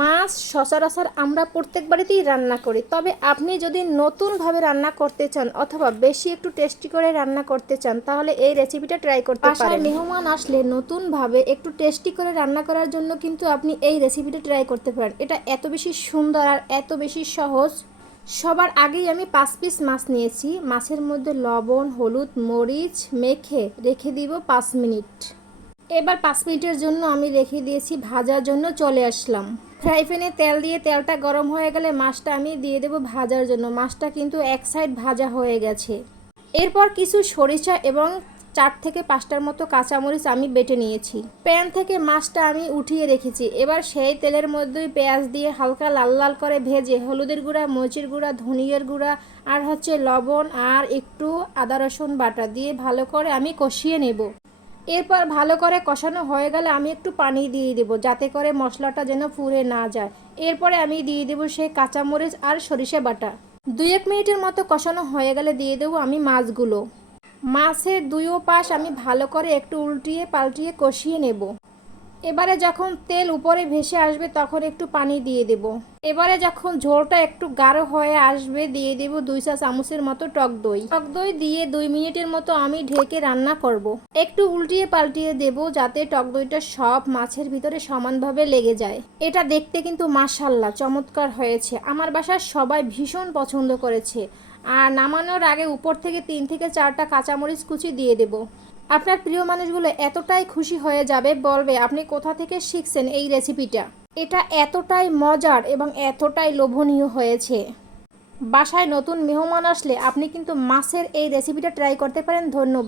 মাছ সচরাচর আমরা প্রত্যেক বাড়িতেই রান্না করি, তবে আপনি যদি নতুনভাবে রান্না করতে চান অথবা বেশি একটু টেস্টি করে রান্না করতে চান তাহলে এই রেসিপিটা ট্রাই করতে পারেন। বাসায় মেহমান আসলে নতুনভাবে একটু টেস্টি করে রান্না করার জন্য কিন্তু আপনি এই রেসিপিটা ট্রাই করতে পারেন। এটা এত বেশি সুন্দর আর এত বেশি সহজ। সবার আগেই আমি 5 পিস মাছ নিয়েছি। মাছের মধ্যে লবণ, হলুদ, মরিচ মেখে রেখে দিব 5 মিনিট। এবার 5 মিনিটের জন্য আমি রেখে দিয়েছি, ভাজার জন্য চলে আসলাম। ফ্রাই প্যানে তেল দিয়ে তেলটা গরম হয়ে গেলে মাছটা আমি দিয়ে দেবো ভাজার জন্য। মাছটা কিন্তু এক সাইড ভাজা হয়ে গেছে। এরপর কিছু সরিষা এবং 4 থেকে 5টার মতো কাঁচামরিচ আমি বেটে নিয়েছি। প্যান থেকে মাছটা আমি উঠিয়ে রেখেছি। এবার সেই তেলের মধ্যেই পেঁয়াজ দিয়ে হালকা লাল লাল করে ভেজে হলুদের গুঁড়া, মরিচের গুঁড়া, ধনিয়ার গুঁড়া আর লবণ আর একটু আদা রসুন বাটা দিয়ে ভালো করে আমি কষিয়ে নেব। এরপর ভালো করে কষানো হয়ে গেলে আমি একটু পানি দিয়ে দেবো যাতে করে মশলাটা যেন পুড়ে না যায়। এরপরে আমি দিয়ে দেবো সেই কাঁচামরিচ আর সরিষা বাটা। 2-1 মিনিটের মতো কষানো হয়ে গেলে দিয়ে দেবো আমি মাছগুলো। মাছের দুইও পাশ আমি ভালো করে একটু উল্টিয়ে পাল্টিয়ে কষিয়ে নেব। এবারে যখন তেল উপরে ভেসে আসবে তখন একটু পানি দিয়ে দেব। এবারে যখন ঝোলটা একটু গাঢ় হয়ে আসবে দিয়ে দেব 2 চা চামচের মতো টক দই। টক দই দিয়ে 2 মিনিটের মতো আমি ঢেকে রান্না করব। একটু উল্টিয়ে পাল্টিয়ে দেব যাতে টক দইটা সব মাছের ভিতরে সমানভাবে লেগে যায়। এটা দেখতে কিন্তু মাশাআল্লাহ চমৎকার হয়েছে। আমার বাসার সবাই ভীষণ পছন্দ করেছে। আর নামানোর আগে উপর থেকে 3 থেকে 4টা কাঁচামরিচ কুচি দিয়ে দেব। আপনার প্রিয় মানুষগুলো এতটাই খুশি হয়ে যাবে, বলবে আপনি কোথা থেকে শিখছেন এই রেসিপিটা। এটা এতটাই মজার এবং এতটাই লোভনীয় হয়েছে। বাসায় নতুন মেহমান আসলে আপনি কিন্তু মাছের এই রেসিপিটা ট্রাই করতে পারেন। ধন্যবাদ।